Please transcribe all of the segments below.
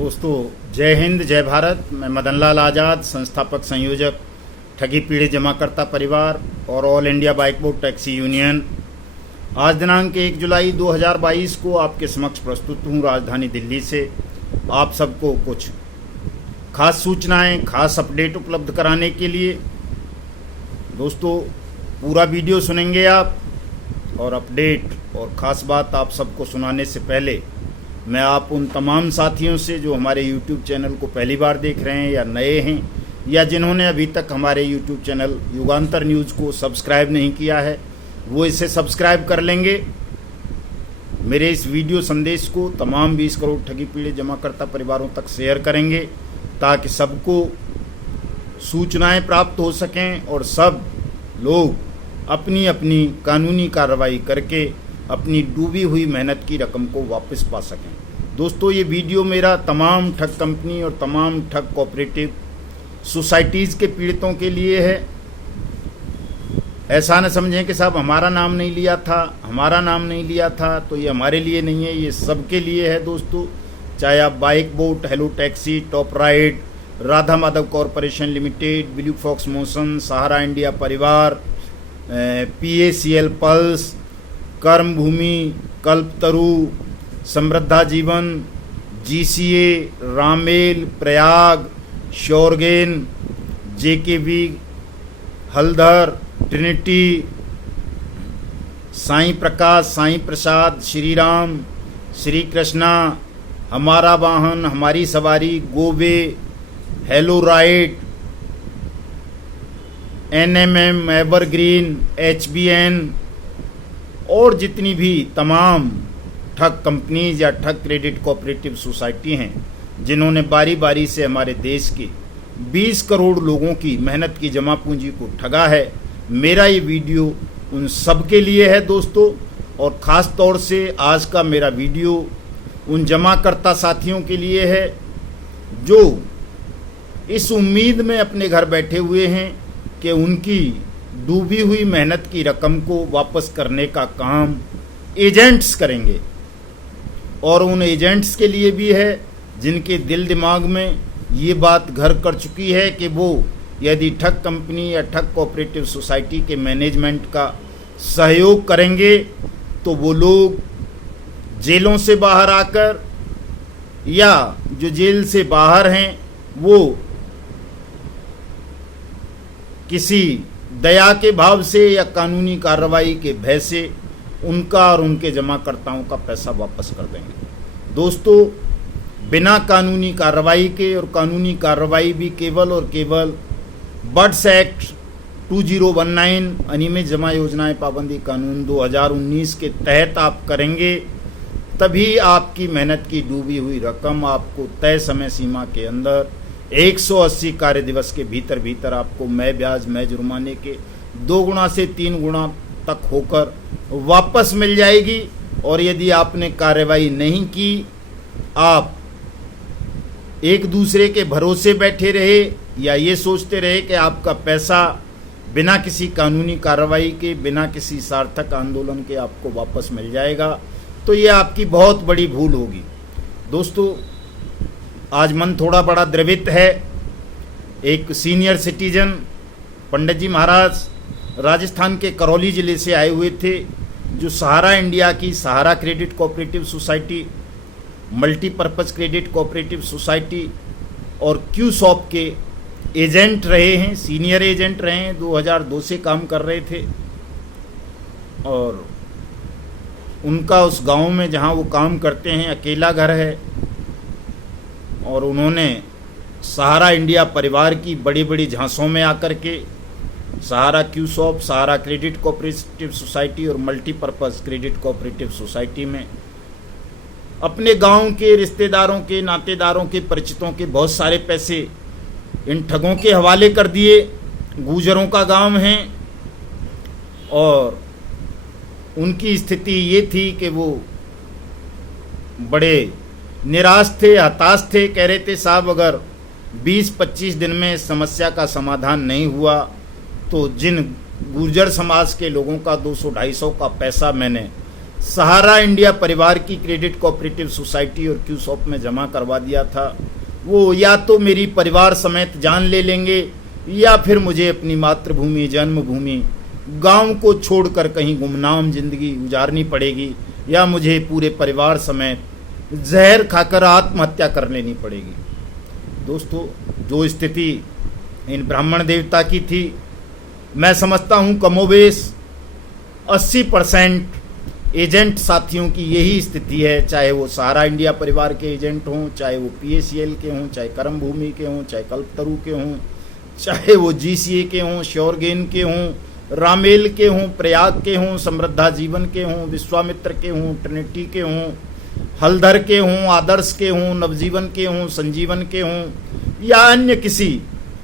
दोस्तों, जय हिंद जय भारत। मैं मदन लाल आज़ाद, संस्थापक संयोजक ठगी पीड़ित जमाकर्ता परिवार और all India bike board taxi union. आज दिनांक 1 जुलाई 2022 को आपके समक्ष प्रस्तुत हूँ राजधानी दिल्ली से आप सबको कुछ खास सूचनाएं, खास अपडेट उपलब्ध कराने के लिए। दोस्तों, पूरा वीडियो सुनेंगे आप, और अपडेट और ख़ास बात आप सबको सुनाने से पहले मैं आप उन तमाम साथियों से जो हमारे YouTube चैनल को पहली बार देख रहे हैं या नए हैं, या जिन्होंने अभी तक हमारे YouTube चैनल युगांतर न्यूज़ को सब्सक्राइब नहीं किया है, वो इसे सब्सक्राइब कर लेंगे। मेरे इस वीडियो संदेश को तमाम 20 करोड़ ठगी पीड़ित जमाकर्ता परिवारों तक शेयर करेंगे ताकि सबको सूचनाएं प्राप्त हो सकें और सब लोग अपनी अपनी कानूनी कार्रवाई करके अपनी डूबी हुई मेहनत की रकम को वापस पा सकें। दोस्तों, ये वीडियो मेरा तमाम ठग कंपनी और तमाम ठग कोऑपरेटिव सोसाइटीज़ के पीड़ितों के लिए है। ऐसा न समझें कि साहब हमारा नाम नहीं लिया था, तो ये हमारे लिए नहीं है, ये सबके लिए है। दोस्तों, चाहे आप bike boat, hello taxi, top ride, Radha Madhav corporation limited, blue fox motion, Sahara India Parivar, PACL पल्स, कर्म भूमि, कल्पतरु, समृद्धा जीवन, GCA, रामेल, प्रयाग, शोरगेन, JKV, हल्दर, ट्रिनिटी, साईं प्रकाश, साईं प्रसाद, श्री राम, श्री कृष्णा, हमारा वाहन, हमारी सवारी, गोवे, hello ride, NMM, Evergreen, HBN और जितनी भी तमाम ठग कंपनीज या ठग क्रेडिट कोऑपरेटिव सोसाइटी हैं जिन्होंने बारी बारी से हमारे देश के 20 करोड़ लोगों की मेहनत की जमा पूंजी को ठगा है, मेरा ये वीडियो उन सब के लिए है दोस्तों। और ख़ास तौर से आज का मेरा वीडियो उन जमाकर्ता साथियों के लिए है जो इस उम्मीद में अपने घर बैठे हुए हैं कि उनकी डूबी हुई मेहनत की रकम को वापस करने का काम एजेंट्स करेंगे। और उन एजेंट्स के लिए भी है जिनके दिल दिमाग में ये बात घर कर चुकी है कि वो यदि ठग कंपनी या ठग कोऑपरेटिव सोसाइटी के मैनेजमेंट का सहयोग करेंगे तो वो लोग जेलों से बाहर आकर, या जो जेल से बाहर हैं वो किसी दया के भाव से या कानूनी कार्रवाई के भय से उनका और उनके जमाकर्ताओं का पैसा वापस कर देंगे। दोस्तों, बिना कानूनी कार्रवाई के, और कानूनी कार्रवाई भी केवल और केवल बर्ड्स एक्ट 2019 अनियमित जमा योजनाएं पाबंदी कानून 2019 के तहत आप करेंगे, तभी आपकी मेहनत की डूबी हुई रकम आपको तय समय सीमा के अंदर 180 कार्य दिवस के भीतर आपको मय ब्याज, मय जुर्माने के 2 गुना से 3 गुना तक होकर वापस मिल जाएगी। और यदि आपने कार्रवाई नहीं की, आप एक दूसरे के भरोसे बैठे रहे या ये सोचते रहे कि आपका पैसा बिना किसी कानूनी कार्रवाई के, बिना किसी सार्थक आंदोलन के आपको वापस मिल जाएगा, तो ये आपकी बहुत बड़ी भूल होगी। दोस्तों, आज मन थोड़ा बड़ा द्रवित है। एक सीनियर सिटीजन पंडित जी महाराज राजस्थान के करौली ज़िले से आए हुए थे, जो सहारा इंडिया की Sahara credit cooperative society, multipurpose credit cooperative society और क्यूसॉप के एजेंट रहे हैं, सीनियर एजेंट रहे हैं, 2002 से काम कर रहे थे। और उनका उस गांव में जहां वो काम करते हैं अकेला घर है, और उन्होंने सहारा इंडिया परिवार की बड़ी बड़ी झांसों में आकर के सहारा क्यूसॉप, सहारा क्रेडिट कोऑपरेटिव सोसाइटी और मल्टीपर्पज़ क्रेडिट कोऑपरेटिव सोसाइटी में अपने गांव के रिश्तेदारों के, नातेदारों के, परिचितों के बहुत सारे पैसे इन ठगों के हवाले कर दिए। गुजरों का गांव है और उनकी स्थिति ये थी कि वो बड़े निराश थे, हताश थे। कह रहे थे साहब, अगर 20-25 दिन में इस समस्या का समाधान नहीं हुआ तो जिन गुर्जर समाज के लोगों का 200-250 का पैसा मैंने सहारा इंडिया परिवार की क्रेडिट कोऑपरेटिव सोसाइटी और क्यूसॉप में जमा करवा दिया था, वो या तो मेरी परिवार समेत जान ले लेंगे या फिर मुझे अपनी मातृभूमि, जन्मभूमि, गांव को छोड़कर कहीं गुमनाम जिंदगी गुजारनी पड़ेगी, या मुझे पूरे परिवार समेत जहर खाकर आत्महत्या कर लेनी पड़ेगी। दोस्तों, जो स्थिति इन ब्राह्मण देवता की थी, मैं समझता हूँ कमोबेश 80% एजेंट साथियों की यही स्थिति है, चाहे वो सहारा इंडिया परिवार के एजेंट हों, चाहे वो PACL के हों, चाहे कर्म भूमि के हों, चाहे कल्पतरु के हों, चाहे वो GCA के हों, श्योरगेन के हों, रामेल के हों, प्रयाग के हों, समृद्धा जीवन के हों, विश्वामित्र के हों, ट्रिनिटी के हों, हलधर के हों, आदर्श के हों, नवजीवन के हों, संजीवन के हों, या अन्य किसी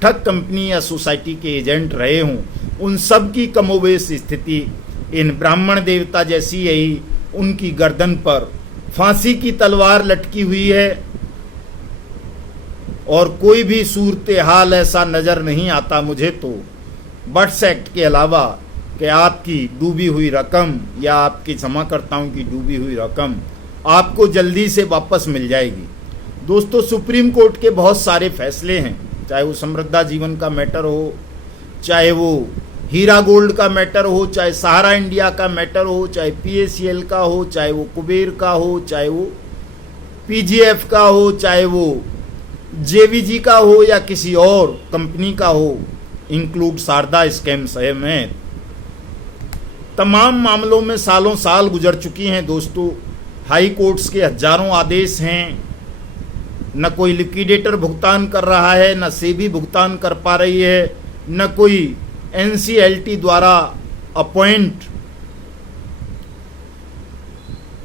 ठग कंपनी या सोसाइटी के एजेंट रहे हों, उन सब की कमोबेश स्थिति इन ब्राह्मण देवता जैसी ही उनकी गर्दन पर फांसी की तलवार लटकी हुई है, और कोई भी सूरत हाल ऐसा नजर नहीं आता मुझे तो बट्स एक्ट के अलावा कि आपकी डूबी हुई रकम या आपके जमाकर्ताओं की डूबी हुई रकम आपको जल्दी से वापस मिल जाएगी। दोस्तों, सुप्रीम कोर्ट के बहुत सारे फैसले हैं, चाहे वो समृद्धा जीवन का मैटर हो, चाहे वो हीरा गोल्ड का मैटर हो, चाहे सहारा इंडिया का मैटर हो, चाहे PACL का हो, चाहे वो कुबेर का हो, चाहे वो PGF का हो, चाहे वो JVG का हो या किसी और कंपनी का हो, इंक्लूड शारदा स्कैम समेत तमाम मामलों में सालों साल गुजर चुकी हैं। दोस्तों, हाई कोर्ट्स के हजारों आदेश हैं, न कोई लिक्विडेटर भुगतान कर रहा है, न सेबी भुगतान कर पा रही है, न कोई NCLT द्वारा अपॉइंट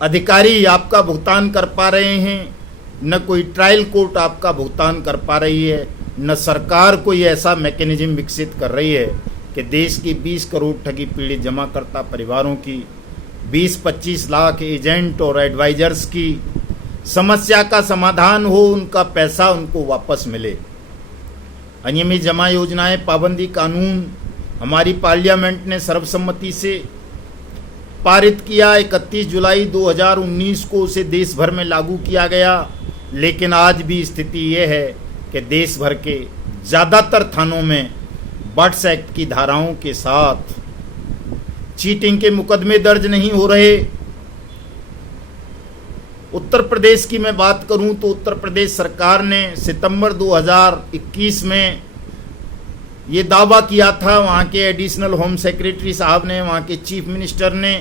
अधिकारी आपका भुगतान कर पा रहे हैं, न कोई ट्रायल कोर्ट आपका भुगतान कर पा रही है, न सरकार कोई ऐसा मैकेनिज्म विकसित कर रही है कि देश की 20 करोड़ ठगी पीड़ित जमाकर्ता परिवारों की 20-25 लाख एजेंट और एडवाइजर्स की समस्या का समाधान हो, उनका पैसा उनको वापस मिले। अनियमित जमा योजनाएं पाबंदी कानून हमारी पार्लियामेंट ने सर्वसम्मति से पारित किया। 31 जुलाई 2019 को उसे देश भर में लागू किया गया, लेकिन आज भी स्थिति यह है कि देश भर के ज़्यादातर थानों में बट्स एक्ट की धाराओं के साथ चीटिंग के मुकदमे दर्ज नहीं हो रहे। उत्तर प्रदेश की मैं बात करूं तो उत्तर प्रदेश सरकार ने सितंबर 2021 में ये दावा किया था, वहाँ के एडिशनल होम सेक्रेटरी साहब ने, वहाँ के चीफ मिनिस्टर ने,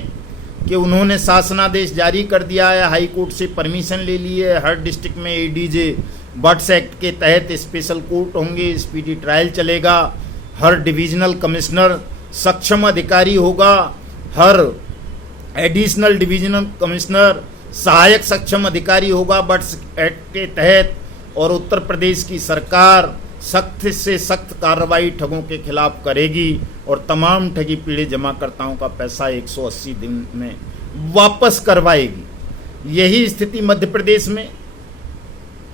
कि उन्होंने शासनादेश जारी कर दिया है, हाई कोर्ट से परमिशन ले ली है, हर डिस्ट्रिक्ट में ADJ बट्स एक्ट के तहत स्पेशल कोर्ट होंगे, स्पीडी ट्रायल चलेगा, हर डिविजनल कमिश्नर सक्षम अधिकारी होगा, हर एडिशनल डिविजनल कमिश्नर सहायक सक्षम अधिकारी होगा बट्स एक्ट के तहत, और उत्तर प्रदेश की सरकार सख्त से सख्त कार्रवाई ठगों के खिलाफ करेगी और तमाम ठगी पीड़ित जमाकर्ताओं का पैसा 180 दिन में वापस करवाएगी। यही स्थिति मध्य प्रदेश में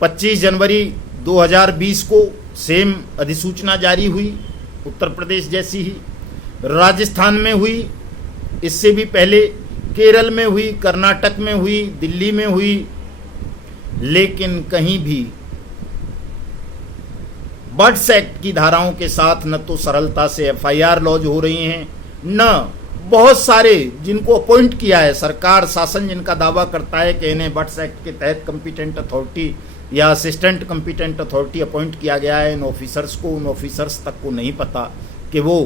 25 जनवरी 2020 को सेम अधिसूचना जारी हुई, उत्तर प्रदेश जैसी ही। राजस्थान में हुई, इससे भी पहले केरल में हुई, कर्नाटक में हुई, दिल्ली में हुई, लेकिन कहीं भी बट्स एक्ट की धाराओं के साथ न तो सरलता से FIR लॉन्च हो रही हैं, न बहुत सारे जिनको अपॉइंट किया है सरकार, शासन जिनका दावा करता है कि इन्हें बट्स एक्ट के तहत कंपिटेंट अथॉरिटी या असिस्टेंट कंपिटेंट अथॉरिटी अपॉइंट किया गया है, इन ऑफिसर्स को, उन ऑफिसर्स तक को नहीं पता कि वो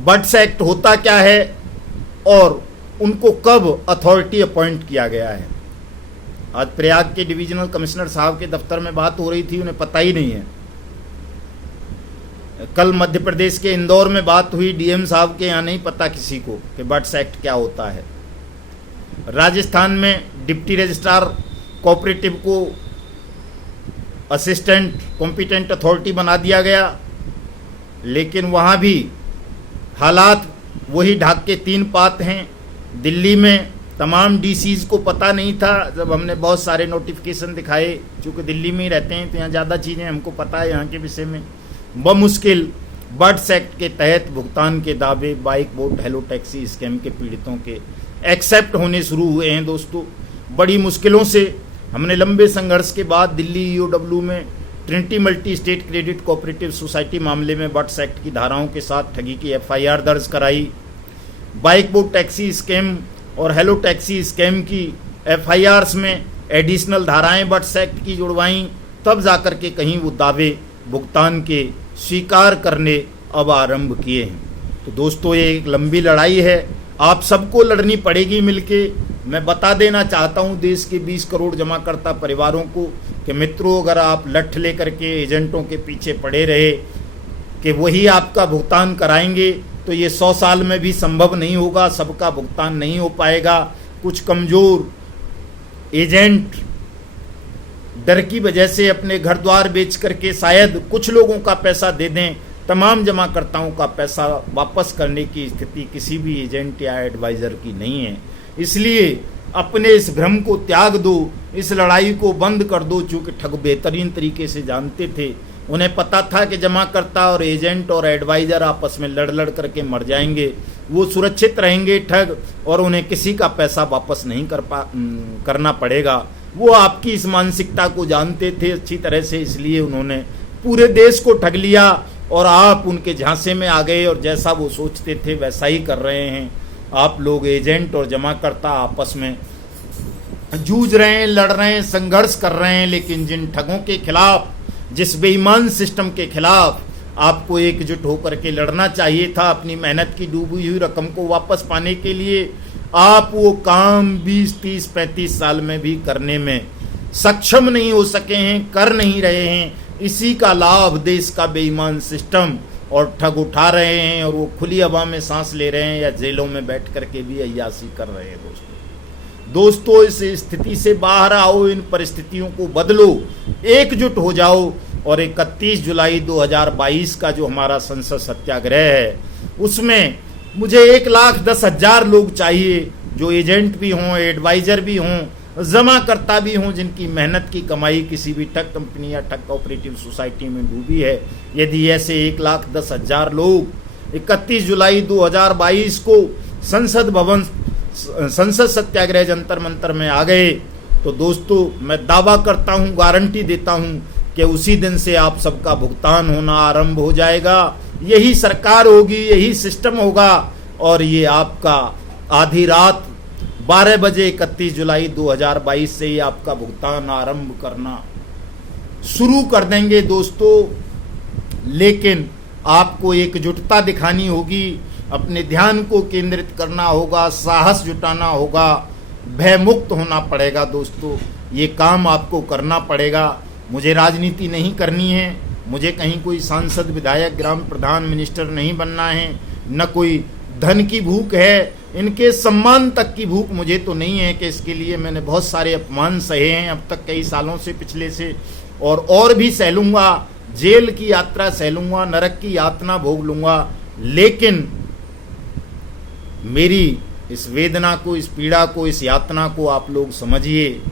बट्स एक्ट होता क्या है और उनको कब अथॉरिटी अपॉइंट किया गया है। आज प्रयाग के डिविजनल कमिश्नर साहब के दफ्तर में बात हो रही थी, उन्हें पता ही नहीं है। कल मध्य प्रदेश के इंदौर में बात हुई, DM साहब के यहाँ नहीं पता किसी को कि बट्स एक्ट क्या होता है। राजस्थान में डिप्टी रजिस्ट्रार कोऑपरेटिव को असिस्टेंट कॉम्पिटेंट अथॉरिटी बना दिया गया, लेकिन वहाँ भी हालात वही ढाक के 3 पात हैं। दिल्ली में तमाम DCs को पता नहीं था, जब हमने बहुत सारे नोटिफिकेशन दिखाए, चूँकि दिल्ली में ही रहते हैं तो यहाँ ज़्यादा चीज़ें हमको पता है यहाँ के विषय में। बमुश्किल बट्स एक्ट के तहत भुगतान के दावे bike boat hello taxi scam के पीड़ितों के एक्सेप्ट होने शुरू हुए हैं। दोस्तों, बड़ी मुश्किलों से हमने लंबे संघर्ष के बाद दिल्ली ईओडब्ल्यू में Trinity multi state credit cooperative society मामले में बट्स एक्ट की धाराओं के साथ ठगी की एफआईआर दर्ज कराई। बाइक बोट टैक्सी स्कैम और हेलो टैक्सी स्कैम की एफआईआर्स में एडिशनल धाराएं बट्स एक्ट की जुड़वाई, तब जाकर के कहीं वो दावे भुगतान के स्वीकार करने अब आरंभ किए हैं। तो दोस्तों, ये एक लंबी लड़ाई है, आप सबको लड़नी पड़ेगी मिलके। मैं बता देना चाहता हूँ देश के 20 करोड़ जमाकर्ता परिवारों को कि मित्रों, अगर आप लठ लेकर के एजेंटों के पीछे पड़े रहे कि वही आपका भुगतान कराएंगे, तो ये 100 साल में भी संभव नहीं होगा, सबका भुगतान नहीं हो पाएगा। कुछ कमज़ोर एजेंट डर की वजह से अपने घर द्वार बेच करके शायद कुछ लोगों का पैसा दे दें, तमाम जमाकर्ताओं का पैसा वापस करने की स्थिति किसी भी एजेंट या एडवाइज़र की नहीं है। इसलिए अपने इस भ्रम को त्याग दो, इस लड़ाई को बंद कर दो। चूँकि ठग बेहतरीन तरीके से जानते थे, उन्हें पता था कि जमाकर्ता और एजेंट और एडवाइज़र आपस में लड़ करके मर जाएंगे, वो सुरक्षित रहेंगे ठग, और उन्हें किसी का पैसा वापस नहीं करना पड़ेगा। वो आपकी इस मानसिकता को जानते थे अच्छी तरह से, इसलिए उन्होंने पूरे देश को ठग लिया और आप उनके झांसे में आ गए और जैसा वो सोचते थे वैसा ही कर रहे हैं। आप लोग एजेंट और जमाकर्ता आपस में जूझ रहे हैं, लड़ रहे हैं, संघर्ष कर रहे हैं, लेकिन जिन ठगों के खिलाफ, जिस बेईमान सिस्टम के खिलाफ आपको एकजुट होकर के लड़ना चाहिए था, अपनी मेहनत की डूबी हुई रकम को वापस पाने के लिए, आप वो काम 20, 30, 35 साल में भी करने में सक्षम नहीं हो सके हैं, कर नहीं रहे हैं। इसी का लाभ देश का बेईमान सिस्टम और ठग उठा रहे हैं, और वो खुली हवा में सांस ले रहे हैं या जेलों में बैठ करके भी अय्याशी कर रहे हैं। दोस्तों, इस स्थिति से बाहर आओ, इन परिस्थितियों को बदलो, एकजुट हो जाओ, और 31 जुलाई 2022 का जो हमारा संसद सत्याग्रह है, उसमें मुझे 1,10,000 लोग चाहिए, जो एजेंट भी हों, एडवाइज़र भी हों, जमाकर्ता भी हों, जिनकी मेहनत की कमाई किसी भी ठग कंपनी या ठग कोऑपरेटिव सोसाइटी में डूबी है। यदि ऐसे 1,10,000 लोग 31 जुलाई 2022 को संसद सत्याग्रह जंतर मंतर में आ गए, तो दोस्तों, मैं दावा करता हूं, गारंटी देता हूं कि उसी दिन से आप सबका भुगतान होना आरंभ हो जाएगा। यही सरकार होगी, यही सिस्टम होगा, और ये आपका आधी रात 12 बजे 31 जुलाई 2022 से ही आपका भुगतान आरंभ करना शुरू कर देंगे। दोस्तों, लेकिन आपको एकजुटता दिखानी होगी, अपने ध्यान को केंद्रित करना होगा, साहस जुटाना होगा, भयमुक्त होना पड़ेगा। दोस्तों, ये काम आपको करना पड़ेगा। मुझे राजनीति नहीं करनी है, मुझे कहीं कोई सांसद, विधायक, ग्राम प्रधान, मिनिस्टर नहीं बनना है, न कोई धन की भूख है, इनके सम्मान तक की भूख मुझे तो नहीं है कि इसके लिए मैंने बहुत सारे अपमान सहे हैं अब तक कई सालों से, पिछले से, और भी सह लूँगा, जेल की यात्रा सह लूँगा, नरक की यातना भोग लूँगा, लेकिन मेरी इस वेदना को, इस पीड़ा को, इस यातना को आप लोग समझिए,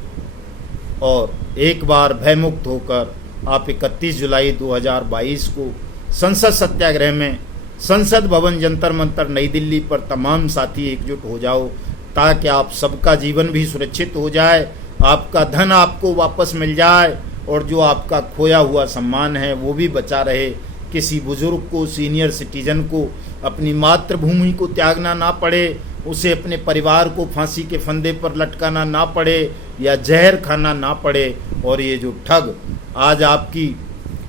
और एक बार भयमुक्त होकर आप 31 जुलाई 2022 को संसद सत्याग्रह में संसद भवन जंतर मंतर नई दिल्ली पर तमाम साथी एकजुट हो जाओ, ताकि आप सबका जीवन भी सुरक्षित हो जाए, आपका धन आपको वापस मिल जाए, और जो आपका खोया हुआ सम्मान है वो भी बचा रहे। किसी बुजुर्ग को, सीनियर सिटीजन को अपनी मातृभूमि को त्यागना ना पड़े, उसे अपने परिवार को फांसी के फंदे पर लटकाना ना पड़े या जहर खाना ना पड़े। और ये जो ठग आज आपकी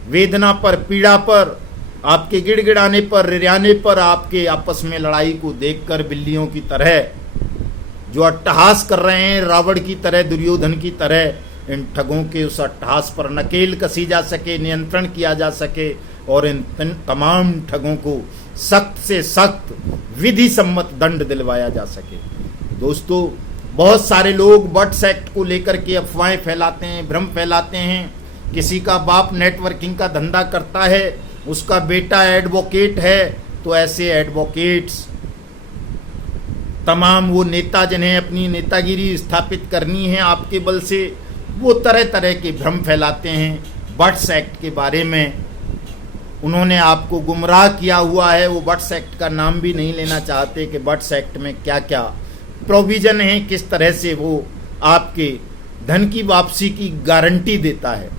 वेदना पर, पीड़ा पर, आपके गिड़गिड़ाने पर, रिर्याने पर, आपके आपस में लड़ाई को देखकर बिल्लियों की तरह जो अट्टहास कर रहे हैं, रावण की तरह, दुर्योधन की तरह, इन ठगों के उस अट्टहास पर नकेल कसी जा सके, नियंत्रण किया जा सके, और इन तमाम ठगों को सख्त से सख्त विधि सम्मत दंड दिलवाया जा सके। दोस्तों, बहुत सारे लोग बट्स एक्ट को लेकर के अफवाहें फैलाते हैं, भ्रम फैलाते हैं। किसी का बाप नेटवर्किंग का धंधा करता है, उसका बेटा एडवोकेट है, तो ऐसे एडवोकेट्स, तमाम वो नेता जिन्हें अपनी नेतागिरी स्थापित करनी है आपके बल से, वो तरह तरह के भ्रम फैलाते हैं बट्स एक्ट के बारे में। उन्होंने आपको गुमराह किया हुआ है। वो बट्स एक्ट का नाम भी नहीं लेना चाहते कि बट्स एक्ट में क्या क्या प्रोविज़न है, किस तरह से वो आपके धन की वापसी की गारंटी देता है।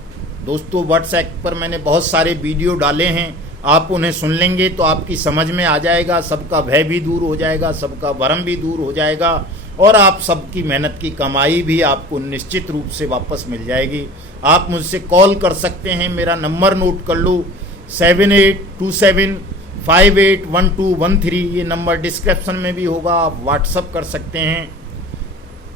दोस्तों, वर्ड्स एक्ट पर मैंने बहुत सारे वीडियो डाले हैं, आप उन्हें सुन लेंगे तो आपकी समझ में आ जाएगा, सबका भय भी दूर हो जाएगा, सबका भरम भी दूर हो जाएगा और आप सबकी मेहनत की कमाई भी आपको निश्चित रूप से वापस मिल जाएगी। आप मुझसे कॉल कर सकते हैं, मेरा नंबर नोट कर लो 7827581213। ये नंबर डिस्क्रिप्शन में भी होगा, आप व्हाट्सअप कर सकते हैं।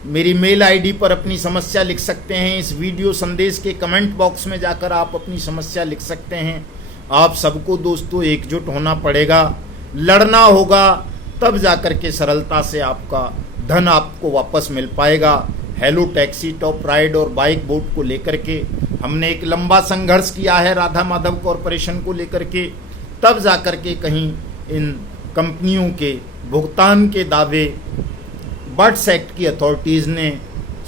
मेरी मेल आईडी पर अपनी समस्या लिख सकते हैं। इस वीडियो संदेश के कमेंट बॉक्स में जाकर आप अपनी समस्या लिख सकते हैं। आप सबको दोस्तों एकजुट होना पड़ेगा, लड़ना होगा, तब जाकर के सरलता से आपका धन आपको वापस मिल पाएगा। हेलो टैक्सी, टॉप राइड और बाइक बोट को लेकर के हमने एक लंबा संघर्ष किया है राधा माधव कॉरपोरेशन को लेकर के, तब जाकर के कहीं इन कंपनियों के भुगतान के दावे बर्ड्स एक्ट की अथॉरिटीज़ ने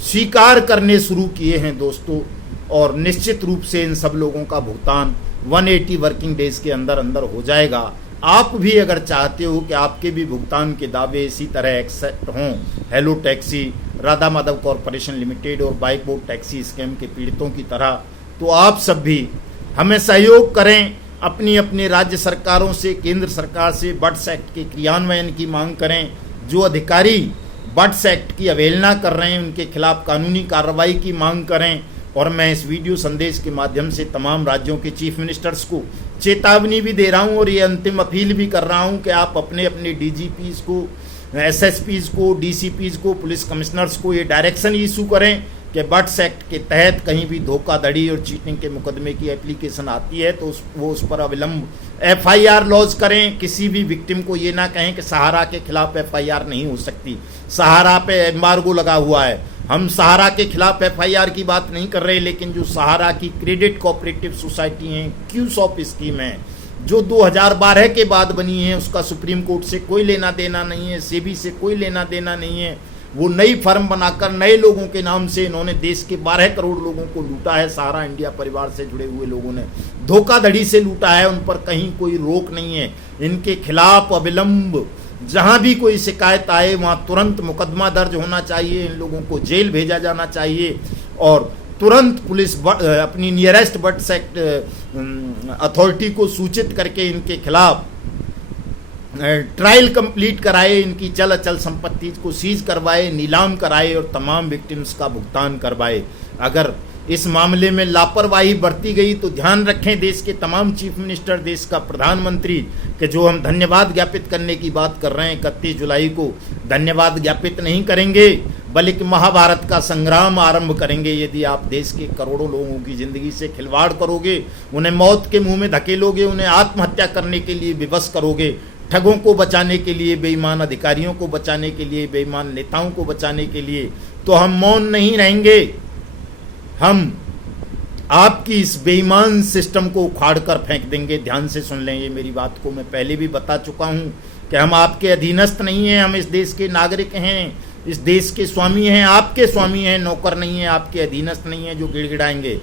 स्वीकार करने शुरू किए हैं दोस्तों। और निश्चित रूप से इन सब लोगों का भुगतान 180 वर्किंग डेज के अंदर अंदर हो जाएगा। आप भी अगर चाहते हो कि आपके भी भुगतान के दावे इसी तरह एक्सेप्ट हों, hello taxi, Radha Madhav corporation limited और बाइक बोट टैक्सी स्कैम के पीड़ितों की तरह, तो आप सब भी हमें सहयोग करें। अपनी अपनी राज्य सरकारों से, केंद्र सरकार से बर्ड्स एक्ट के क्रियान्वयन की मांग करें। जो अधिकारी बर्ड्स एक्ट की अवहेलना कर रहे हैं उनके खिलाफ कानूनी कार्रवाई की मांग करें। और मैं इस वीडियो संदेश के माध्यम से तमाम राज्यों के चीफ मिनिस्टर्स को चेतावनी भी दे रहा हूं और ये अंतिम अपील भी कर रहा हूं कि आप अपने अपने डीजीपीज़ को, एसएसपीज़ को, डीसीपीज़ को, पुलिस कमिश्नर्स को ये डायरेक्शन इशू करें कि बर्ड्स एक्ट के तहत कहीं भी धोखाधड़ी और चीटिंग के मुकदमे की एप्लीकेशन आती है तो वो उस पर अविलंब एफआईआर लॉन्च करें। किसी भी विक्टिम को ये ना कहें कि सहारा के खिलाफ एफआईआर नहीं हो सकती, सहारा पे एम्बार्गो लगा हुआ है। हम सहारा के खिलाफ एफआईआर की बात नहीं कर रहे, लेकिन जो सहारा की क्रेडिट कोऑपरेटिव सोसाइटी हैं, क्यूसॉप स्कीम है जो 2012 के बाद बनी है, उसका सुप्रीम कोर्ट से कोई लेना देना नहीं है, सेबी से कोई लेना देना नहीं है। वो नई फर्म बनाकर नए लोगों के नाम से इन्होंने देश के 12 करोड़ लोगों को लूटा है। सहारा इंडिया परिवार से जुड़े हुए लोगों ने धोखाधड़ी से लूटा है, उन पर कहीं कोई रोक नहीं है। इनके खिलाफ अविलंब जहां भी कोई शिकायत आए वहां तुरंत मुकदमा दर्ज होना चाहिए, इन लोगों को जेल भेजा जाना चाहिए और तुरंत पुलिस अपनी नियरेस्ट बर्ड्स एक्ट अथॉरिटी को सूचित करके इनके खिलाफ ट्रायल कंप्लीट कराए, इनकी चल अचल संपत्ति को सीज करवाए, नीलाम कराए और तमाम विक्टिम्स का भुगतान करवाए। अगर इस मामले में लापरवाही बरती गई तो ध्यान रखें देश के तमाम चीफ मिनिस्टर, देश का प्रधानमंत्री, कि जो हम धन्यवाद ज्ञापित करने की बात कर रहे हैं 31 जुलाई को, धन्यवाद ज्ञापित नहीं करेंगे बल्कि महाभारत का संग्राम आरंभ करेंगे। यदि आप देश के करोड़ों लोगों की जिंदगी से खिलवाड़ करोगे, उन्हें मौत के मुंह में धकेलोगे, उन्हें आत्महत्या करने के लिए विवश करोगे, ठगों को बचाने के लिए, बेईमान अधिकारियों को बचाने के लिए, बेईमान नेताओं को बचाने के लिए, तो हम मौन नहीं रहेंगे। हम आपकी इस बेईमान सिस्टम को उखाड़ कर फेंक देंगे। ध्यान से सुन लें, ये मेरी बात को मैं पहले भी बता चुका हूं कि हम आपके अधीनस्थ नहीं हैं, हम इस देश के नागरिक हैं, इस देश के स्वामी हैं, आपके स्वामी हैं, नौकर नहीं हैं, आपके अधीनस्थ नहीं हैं जो गिड़गिड़ाएंगे।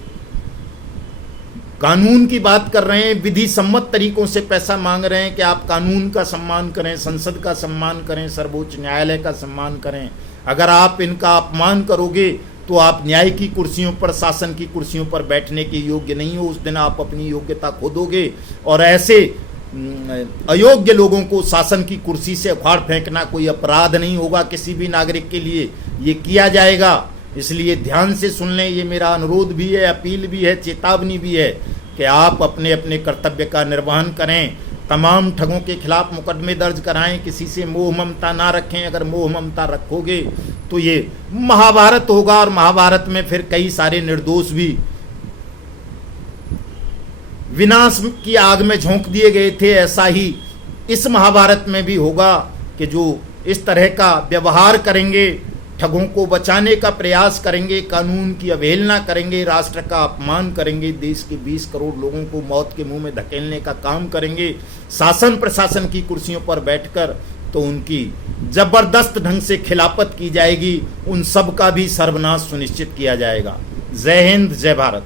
कानून की बात कर रहे हैं, विधि सम्मत तरीकों से पैसा मांग रहे हैं कि आप कानून का सम्मान करें, संसद का सम्मान करें, सर्वोच्च न्यायालय का सम्मान करें। अगर आप इनका अपमान करोगे तो आप न्याय की कुर्सियों पर, शासन की कुर्सियों पर बैठने के योग्य नहीं हो। उस दिन आप अपनी योग्यता खो दोगे और ऐसे अयोग्य लोगों को शासन की कुर्सी से उखाड़ फेंकना कोई अपराध नहीं होगा किसी भी नागरिक के लिए, ये किया जाएगा। इसलिए ध्यान से सुन लें, ये मेरा अनुरोध भी है, अपील भी है, चेतावनी भी है कि आप अपने अपने कर्तव्य का निर्वहन करें। तमाम ठगों के खिलाफ मुकदमे दर्ज कराएं, किसी से मोह ममता ना रखें। अगर मोह ममता रखोगे तो ये महाभारत होगा और महाभारत में फिर कई सारे निर्दोष भी विनाश की आग में झोंक दिए गए थे। ऐसा ही इस महाभारत में भी होगा कि जो इस तरह का व्यवहार करेंगे, ठगों को बचाने का प्रयास करेंगे, कानून की अवहेलना करेंगे, राष्ट्र का अपमान करेंगे, देश के 20 करोड़ लोगों को मौत के मुंह में धकेलने का काम करेंगे शासन प्रशासन की कुर्सियों पर बैठकर, तो उनकी जबरदस्त ढंग से खिलाफत की जाएगी, उन सब का भी सर्वनाश सुनिश्चित किया जाएगा। जय हिंद, जय भारत।